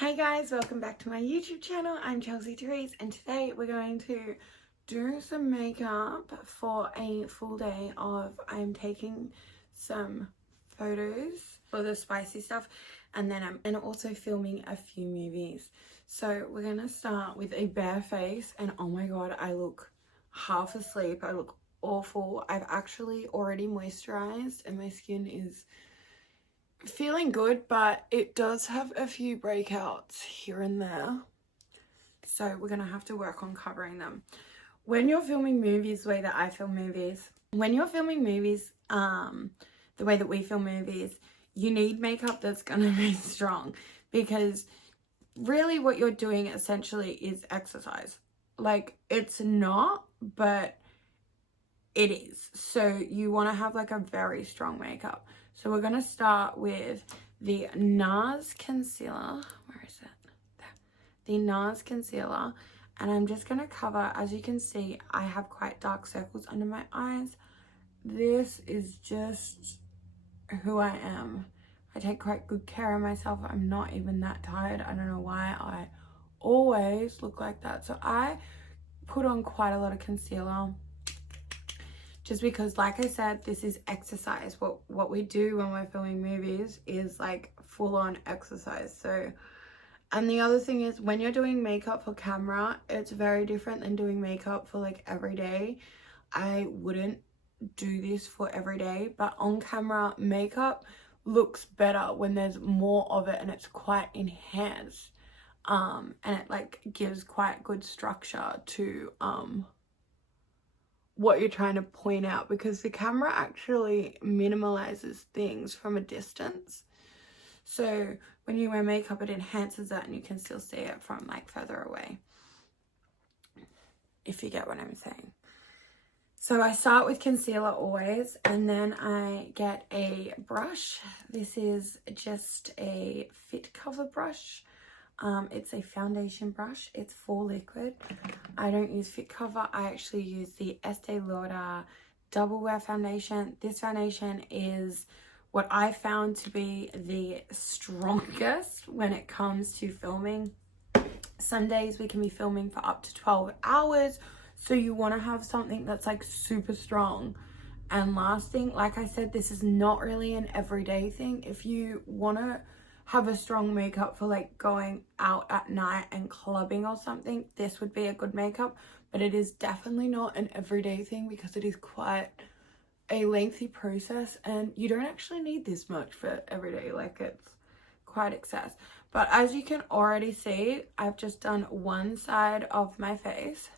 Hey guys, welcome back to my YouTube channel. I'm Chelseaterese and today we're going to do some makeup for a full day of I'm taking some photos for the spicy stuff and then I'm also filming a few movies. So we're going to start with a bare face and oh my god, I look half asleep. I look awful. I've actually already moisturized and my skin is feeling good, but it does have a few breakouts here and there, so we're gonna have to work on covering them. When you're filming movies the way that I film movies, when you're filming movies the way that we film movies, you need makeup that's gonna be strong, because really what you're doing essentially is exercise. Like, it's not, but it is. So you want to have like a very strong makeup. So we're going to start with the NARS concealer. Where is it? There. The NARS concealer. And I'm just going to cover, as you can see, I have quite dark circles under my eyes. This is just who I am. I take quite good care of myself. I'm not even that tired. I don't know why I always look like that. So I put on quite a lot of concealer. Just because, like I said, this is exercise. What we do when we're filming movies is like full-on exercise. So, and the other thing is, when you're doing makeup for camera, it's very different than doing makeup for like every day. I wouldn't do this for every day, but on camera, makeup looks better when there's more of it and it's quite enhanced. And it like gives quite good structure to what you're trying to point out, because the camera actually minimalizes things from a distance. So when you wear makeup, it enhances that and you can still see it from like further away, if you get what I'm saying. So I start with concealer always, and then I get a brush. This is just a Fit Cover brush. It's a foundation brush. It's for liquid. I don't use Fit Cover. I actually use the Estee Lauder Double Wear foundation. This foundation is what I found to be the strongest when it comes to filming. Some days we can be filming for up to 12 hours. So you want to have something that's like super strong and lasting. Like I said, this is not really an everyday thing. If you want to have a strong makeup for like going out at night and clubbing or something, this would be a good makeup, but it is definitely not an everyday thing because it is quite a lengthy process and you don't actually need this much for everyday. Like, it's quite excess. But as you can already see, I've just done one side of my face.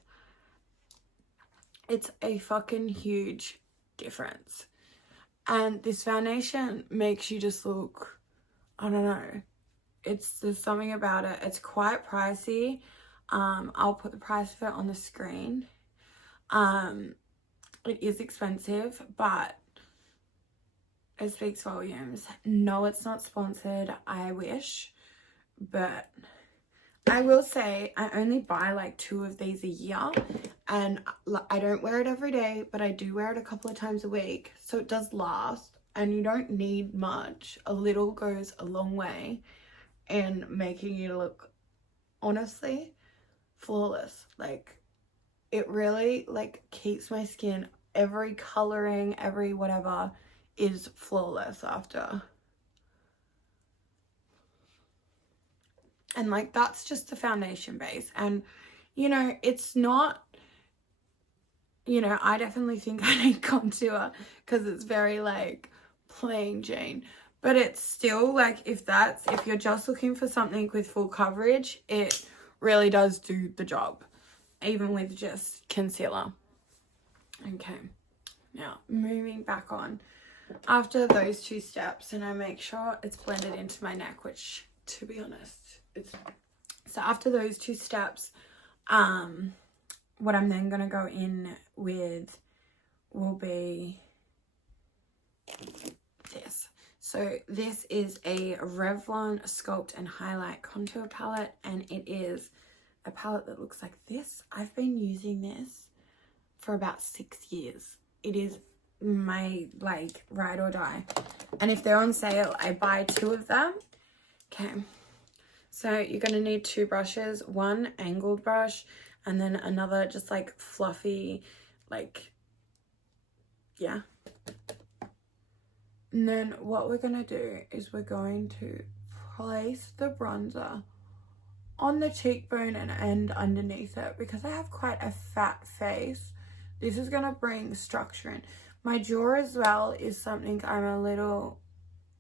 It's a fucking huge difference, and this foundation makes you just look, I don't know, there's something about it. It's quite pricey. I'll put the price of it on the screen. It is expensive, but it speaks volumes. No, it's not sponsored. I wish, but I will say I only buy like 2 of these a year, and I don't wear it every day, but I do wear it a couple of times a week, so it does last. And you don't need much. A little goes a long way in making you look, honestly, flawless. Like, it really like keeps my skin, every coloring, every whatever is flawless after. And like, that's just the foundation base. And you know, it's not, you know, I definitely think I need contour because it's very like plain Jane, but it's still like, if you're just looking for something with full coverage, it really does do the job, even with just concealer. Okay, now moving back on after those 2 steps, and I make sure it's blended into my neck, which, to be honest, it's so after those 2 steps, what I'm then gonna go in with will be this. So this is a Revlon Sculpt and Highlight Contour Palette, and it is a palette that looks like this. I've been using this for about 6 years. It is my like ride or die, and if they're on sale, I buy 2 of them. Okay, So you're going to need two brushes, one angled brush and then another just like fluffy, like, yeah. And then what we're going to do is we're going to place the bronzer on the cheekbone and end underneath it. Because I have quite a fat face, this is going to bring structure in. My jaw as well is something I'm a little,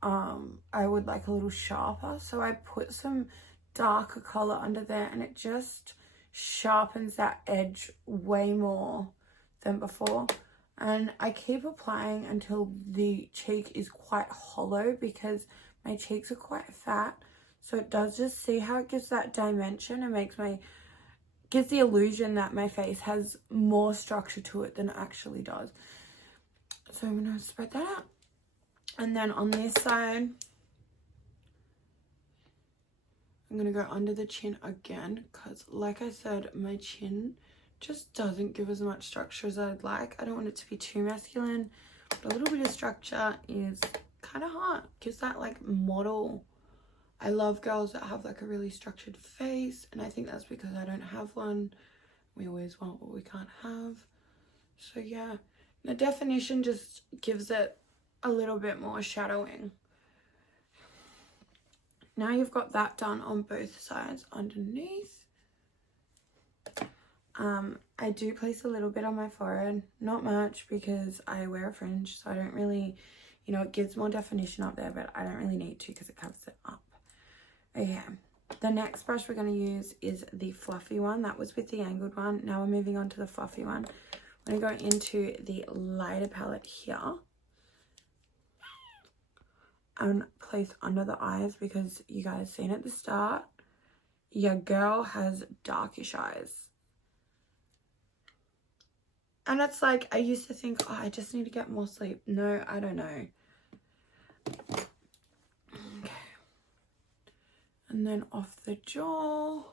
I would like a little sharper. So I put some darker color under there and it just sharpens that edge way more than before. And I keep applying until the cheek is quite hollow because my cheeks are quite fat. So it does, just see how it gives that dimension and gives the illusion that my face has more structure to it than it actually does. So I'm going to spread that out. And then on this side, I'm going to go under the chin again because, like I said, my chin just doesn't give as much structure as I'd like. I don't want it to be too masculine, but a little bit of structure is kind of hot. Gives that like model. I love girls that have like a really structured face, and I think that's because I don't have one. We always want what we can't have. So yeah, the definition just gives it a little bit more shadowing. Now you've got that done on both sides underneath. I do place a little bit on my forehead, not much because I wear a fringe, so I don't really, you know, it gives more definition up there, but I don't really need to because it covers it up. Okay, the next brush we're going to use is the fluffy one. That was with the angled one. Now we're moving on to the fluffy one. I'm going to go into the lighter palette here and place under the eyes because you guys seen at the start, your girl has darkish eyes. And it's like, I used to think, oh, I just need to get more sleep. No, I don't know. Okay. And then off the jaw.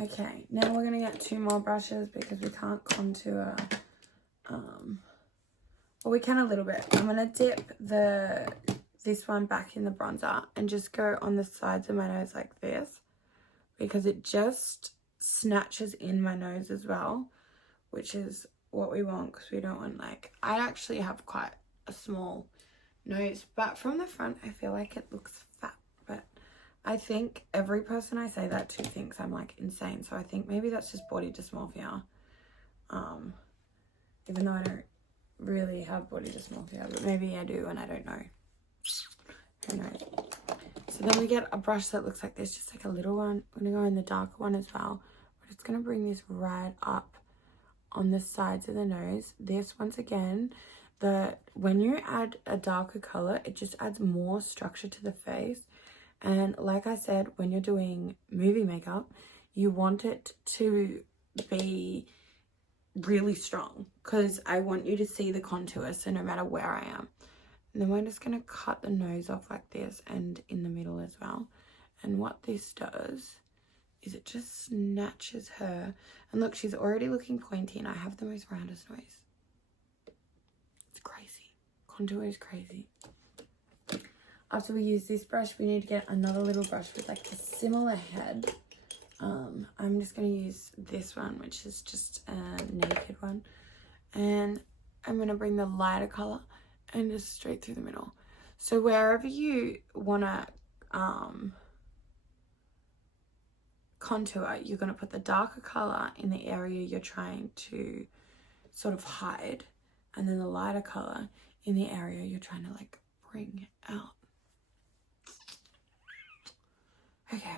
Okay, now we're going to get two more brushes because we can't contour. Well, we can a little bit. I'm going to dip this one back in the bronzer and just go on the sides of my nose like this because it just snatches in my nose as well, which is what we want because we don't want, like, I actually have quite a small nose, but from the front I feel like it looks fat, but I think every person I say that to thinks I'm like insane, so I think maybe that's just body dysmorphia, even though I don't really have body dysmorphia, but maybe I do and I don't know. Who knows? So then we get a brush that looks like this, just like a little one. I'm going to go in the darker one as well, but it's going to bring this right up on the sides of the nose. This, once again, when you add a darker color, it just adds more structure to the face. And like I said, when you're doing movie makeup, you want it to be really strong because I want you to see the contour, so no matter where I am. And then we're just going to cut the nose off like this and in the middle as well. And what this does is it just snatches her. And look, she's already looking pointy and I have the most roundest nose. It's crazy. Contour is crazy. After we use this brush, we need to get another little brush with like a similar head. I'm just going to use this one, which is just a naked one. And I'm going to bring the lighter color and just straight through the middle. So wherever you want to contour, you're going to put the darker color in the area you're trying to sort of hide, and then the lighter color in the area you're trying to like bring out. Okay.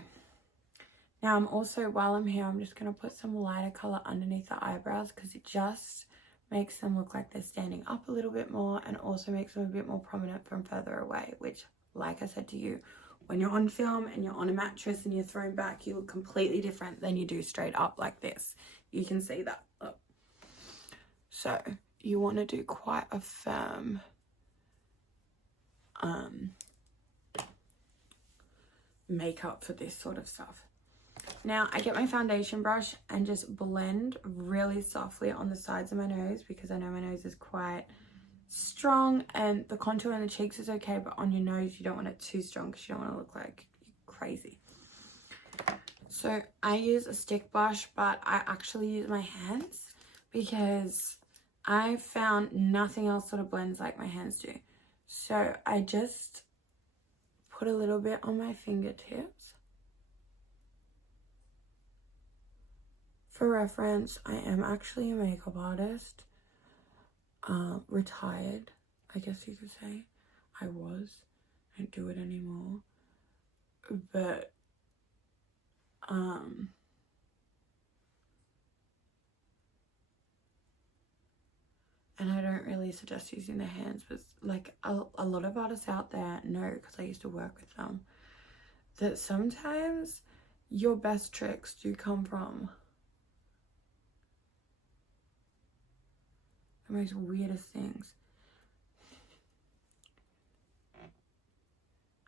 Now I'm also, while I'm here, I'm just going to put some lighter color underneath the eyebrows because it just makes them look like they're standing up a little bit more and also makes them a bit more prominent from further away, which, like I said to you, when you're on film and you're on a mattress and you're thrown back, you look completely different than you do straight up like this. You can see that. Look. So you want to do quite a firm makeup for this sort of stuff. Now I get my foundation brush and just blend really softly on the sides of my nose because I know my nose is quite strong, and the contour on the cheeks is okay, but on your nose you don't want it too strong because you don't want to look like you're crazy. So I use a stick brush, but I actually use my hands because I found nothing else sort of blends like my hands do. So I just put a little bit on my fingertips. For reference, I am actually a makeup artist, retired, I guess you could say. I was, I don't do it anymore, but and I don't really suggest using the hands, but like a lot of artists out there know, because I used to work with them, that sometimes your best tricks do come from the most weirdest things.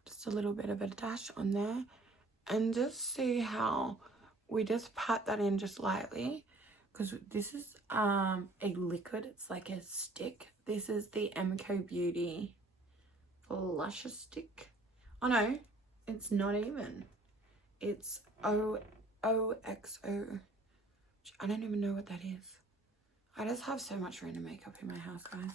Just a little bit of a dash on there, and just see how we just pat that in just lightly, because this is a liquid, it's like a stick. This is the MCO Beauty Luscious Stick. Oh no, it's not even. It's OXO. I don't even know what that is. I just have so much random makeup in my house, guys.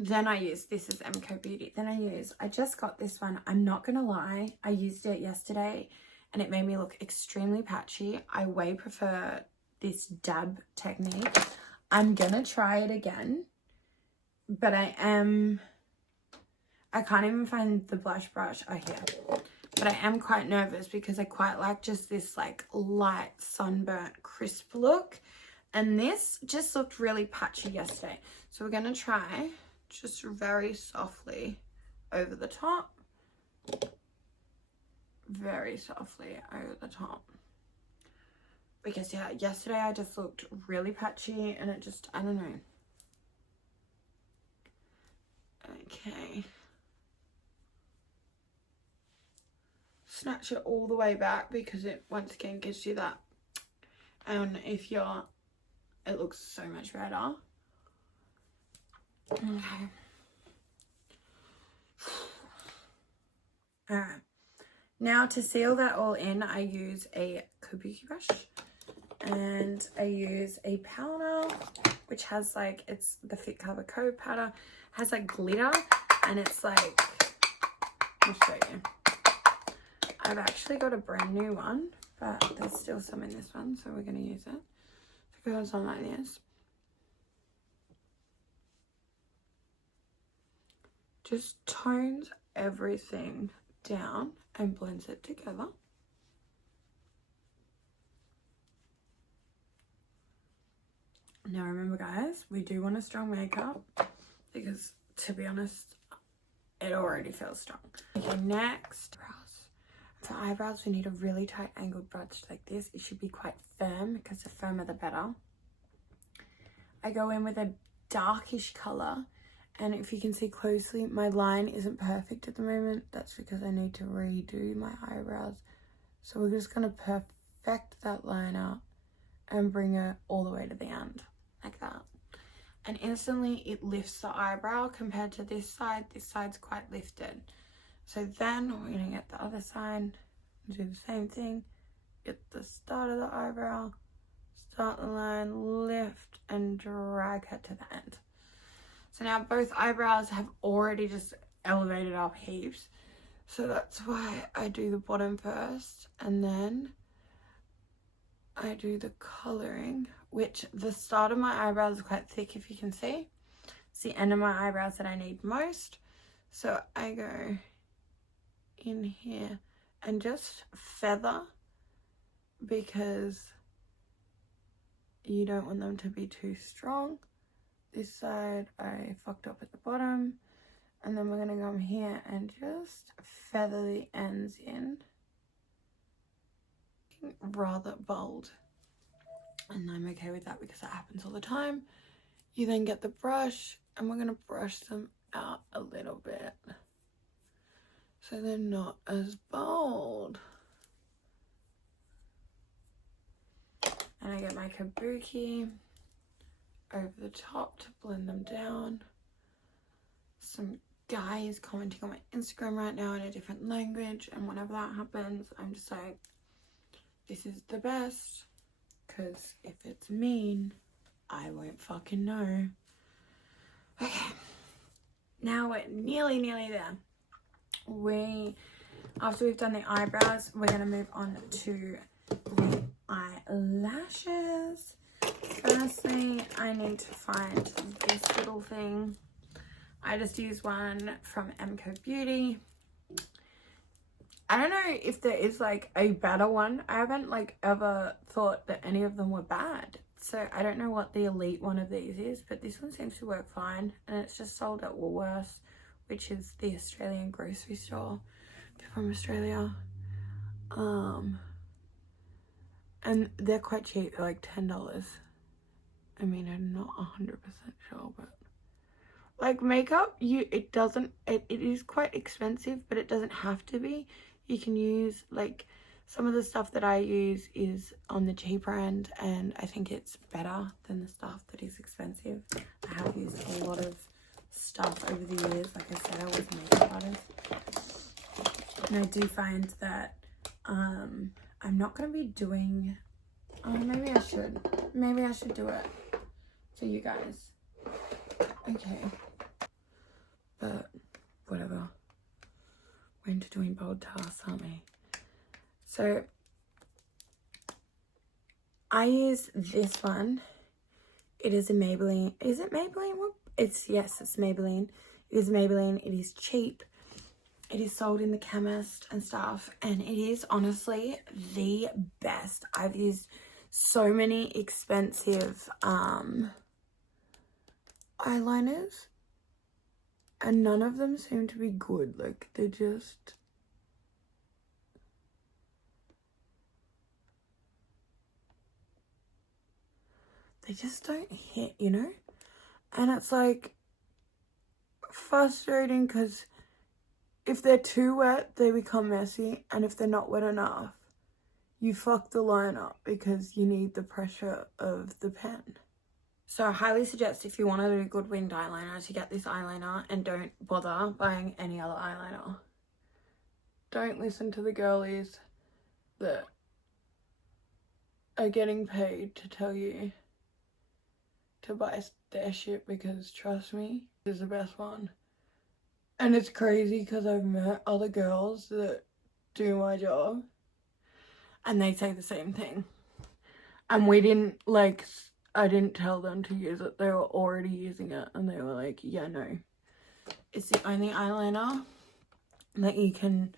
Then I use, this is MCO Beauty. Then I just got this one. I'm not gonna lie, I used it yesterday and it made me look extremely patchy. I way prefer this dab technique. I'm gonna try it again, but I can't even find the blush brush. Oh, here. But I am quite nervous because I quite like just this like light sunburnt crisp look, and this just looked really patchy yesterday. So we're gonna try just very softly over the top, very softly over the top, because yeah, yesterday I just looked really patchy and it just, I don't know. Okay, snatch it all the way back because it once again gives you that, and if you're, it looks so much better. Okay. Alright. Now to seal that all in, I use a kabuki brush and I use a powder which has like, it's the Fit Cover Co powder, has like glitter, and it's like, I'll show you. I've actually got a brand new one, but there's still some in this one, so we're going to use it. So it goes on like this. Just tones everything down and blends it together. Now remember guys, we do want a strong makeup because to be honest, it already feels strong. Okay, next, eyebrows. For eyebrows, we need a really tight angled brush like this. It should be quite firm because the firmer the better. I go in with a darkish color. And if you can see closely, my line isn't perfect at the moment. That's because I need to redo my eyebrows. So we're just going to perfect that line out and bring it all the way to the end, like that. And instantly it lifts the eyebrow compared to this side. This side's quite lifted. So then we're going to get the other side, do the same thing. Get the start of the eyebrow, start the line, lift, and drag it to the end. So now both eyebrows have already just elevated up heaps. So that's why I do the bottom first. And then I do the colouring, which the start of my eyebrows is quite thick, if you can see. It's the end of my eyebrows that I need most. So I go in here and just feather, because you don't want them to be too strong. This side I fucked up at the bottom, and then we're going to come here and just feather the ends in. Rather bold, and I'm okay with that because that happens all the time. You then get the brush and we're going to brush them out a little bit so they're not as bold. And I get my kabuki over the top to blend them down. Some guy is commenting on my Instagram right now in a different language, and whenever that happens, I'm just like, this is the best, because if it's mean, I won't fucking know. Okay, now we're nearly there. After we've done the eyebrows, we're going to move on to the eyelashes. Firstly, I need to find this little thing. I just use one from MCO Beauty. I don't know if there is like a better one. I haven't like ever thought that any of them were bad. So I don't know what the elite one of these is, but this one seems to work fine. And it's just sold at Woolworths, which is the Australian grocery store from Australia. And they're quite cheap, they're like $10. I mean, I'm not 100% sure, but like makeup, it is quite expensive, but it doesn't have to be. You can use like some of the stuff that I use is on the cheaper end, and I think it's better than the stuff that is expensive. I have used a lot of stuff over the years. Like I said, I was a makeup artist, and I do find that I'm not going to be doing, maybe I should do it for you guys. Okay, but whatever, we're into doing bold tasks, aren't we? So I use this one. It is a Maybelline. Is it Maybelline? Yes, it's Maybelline. It is Maybelline. It is cheap. It is sold in the chemist and stuff, and it is honestly the best. I've used so many expensive eyeliners, and none of them seem to be good. Like, they just don't hit, you know? And it's like frustrating because if they're too wet, they become messy, and if they're not wet enough, you fuck the line up because you need the pressure of the pen. So I highly suggest, if you want to do a good winged eyeliner, to get this eyeliner and don't bother buying any other eyeliner. Don't listen to the girlies that are getting paid to tell you to buy their shit, because trust me, this is the best one. And it's crazy because I've met other girls that do my job and they say the same thing. And we didn't like, I didn't tell them to use it. They were already using it and they were like, yeah, no. It's the only eyeliner that you can,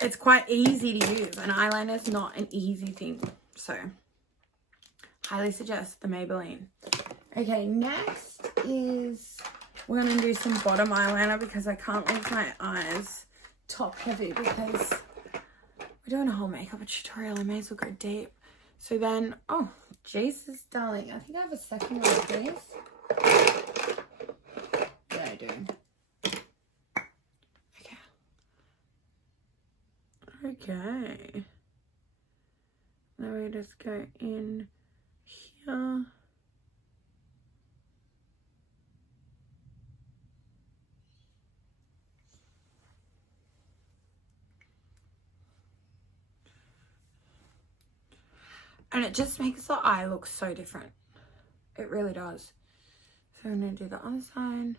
it's quite easy to use. An eyeliner is not an easy thing. So, highly suggest the Maybelline. Okay, next is, we're going to do some bottom eyeliner because I can't leave my eyes top heavy because we're doing a whole makeup tutorial. I may as well go deep. So then, oh, Jesus, darling. I think I have a second one of these. Yeah, I do. Okay. Then we just go in here. And it just makes the eye look so different. It really does. So I'm going to do the other side.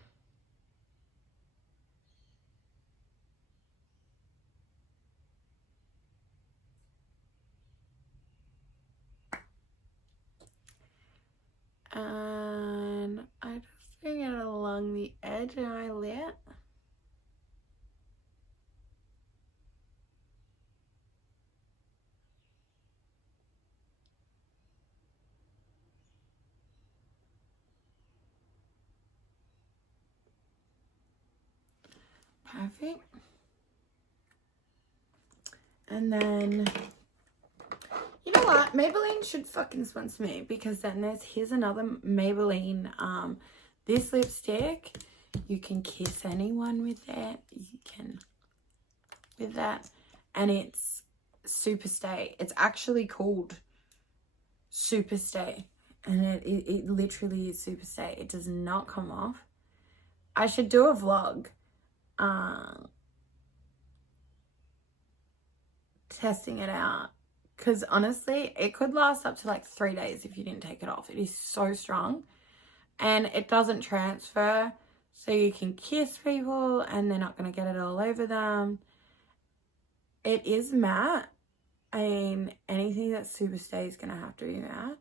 And I just bring it along the edge of my lip. Perfect. And then, you know what? Maybelline should fucking sponsor me, because then here's another Maybelline, this lipstick. You can kiss anyone with it. You can, with that. And it's Super Stay. It's actually called super stay, and it literally is super stay. It does not come off. I should do a vlog testing it out, because honestly it could last up to like 3 days if you didn't take it off. It is so strong, and it doesn't transfer, so you can kiss people and they're not going to get it all over them. It is matte. I mean, anything that's super stay is going to have to be matte.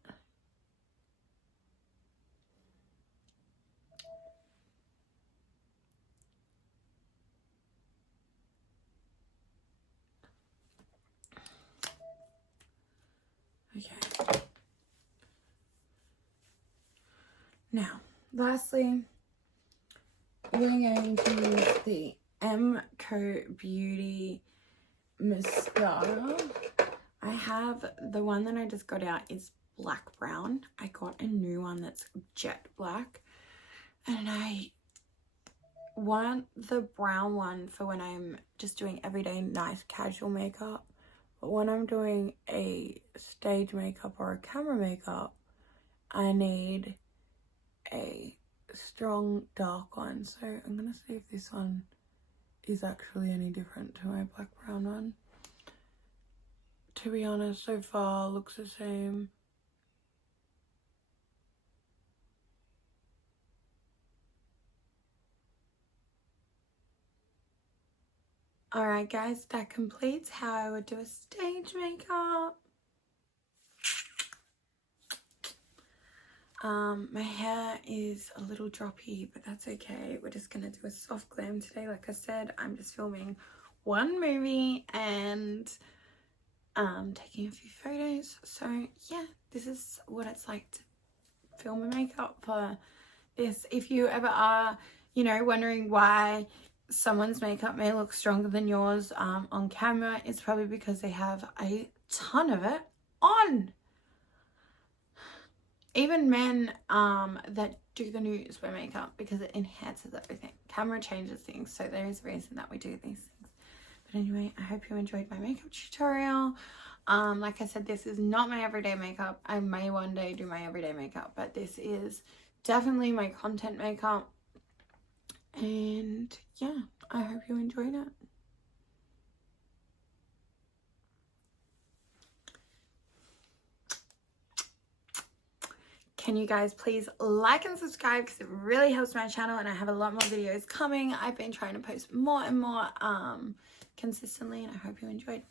Okay. Now, lastly, we're going to use the Co Beauty mascara. I have the one that I just got out is black brown. I got a new one that's jet black, and I want the brown one for when I'm just doing everyday nice casual makeup. But when I'm doing a stage makeup or a camera makeup, I need a strong dark one. So I'm gonna see if this one is actually any different to my black brown one. To be honest, so far looks the same. Alright guys, that completes how I would do a stage makeup. My hair is a little droppy, but that's okay. We're just gonna do a soft glam today. Like I said, I'm just filming one movie and taking a few photos. So yeah, this is what it's like to film a makeup for this. If you ever are, you know, wondering why someone's makeup may look stronger than yours on camera, it's probably because they have a ton of it on. Even men that do the news wear makeup because it enhances everything. Camera changes things, so there is a reason that we do these things. But anyway, I hope you enjoyed my makeup tutorial. Like I said, this is not my everyday makeup. I may one day do my everyday makeup, but this is definitely my content makeup. And yeah, I hope you enjoyed it. Can you guys please like and subscribe, because it really helps my channel, and I have a lot more videos coming. I've been trying to post more and more consistently, and I hope you enjoyed.